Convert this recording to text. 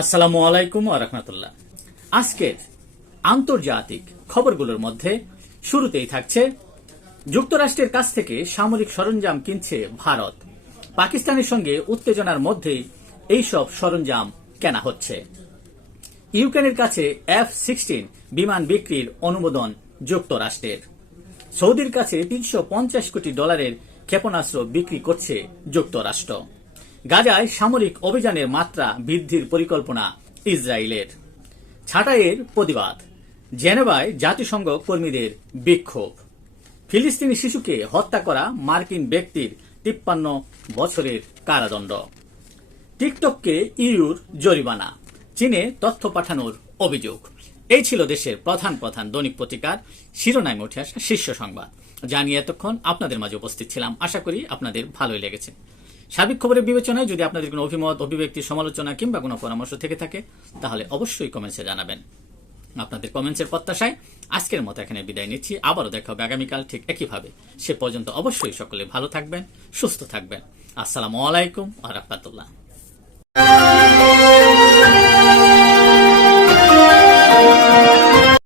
আসসালামু আলাইকুম ওয়া রাহমাতুল্লাহ। আজকের আন্তর্জাতিক খবরগুলোর মধ্যে শুরুতেই থাকছে যুক্তরাষ্ট্রের কাছ থেকে সামরিক সরঞ্জাম কিনছে ভারত। পাকিস্তানের সঙ্গে উত্তেজনার মধ্যেই এইসব সরঞ্জাম কেনা হচ্ছে। ইউক্রেনের কাছে F-16 বিমান বিক্রির অনুমোদন যুক্তরাষ্ট্রের। সৌদির কাছে $350 কোটি ক্ষেপণাস্ত্র বিক্রি করছে যুক্তরাষ্ট্র। গাজায় সামরিক অভিযানের মাত্রা বৃদ্ধির পরিকল্পনা ইসরায়েলের। ছাঁটাইয়ের প্রতিবাদ, জেনেভায় জাতিসংঘ কর্মীদের বিক্ষোভ। ফিলিস্তিনি শিশুকে হত্যা করা মার্কিন ব্যক্তির 53 বছরের কারাদণ্ড। টিকটককে ইউর জরিমানা, চীনে তথ্য পাঠানোর অভিযোগ। এই ছিল দেশের প্রধান দৈনিক পত্রিকার শিরোনামে উঠে আসা শীর্ষ সংবাদ, যা নিয়ে এতক্ষণ আপনাদের মাঝে উপস্থিত ছিলাম। আশা করি আপনাদের ভালোই লেগেছে। সার্বিক খবরের বিবেচনায় যদি আপনাদের কোনো অভিমত, অভিব্যক্তি, সমালোচনা কিংবা কোনো পরামর্শ থেকে থাকে তাহলে অবশ্যই কমেন্টসে জানাবেন। আপনাদের কমেন্টসের প্রত্যাশায় আজকের মতো এখানে বিদায় নিচ্ছি। আবারও দেখা হবে আগামীকাল ঠিক একইভাবে। সে পর্যন্ত অবশ্যই সকলে ভালো থাকবেন, সুস্থ থাকবেন। আসসালামু আলাইকুম ওয়া রাহমাতুল্লাহ।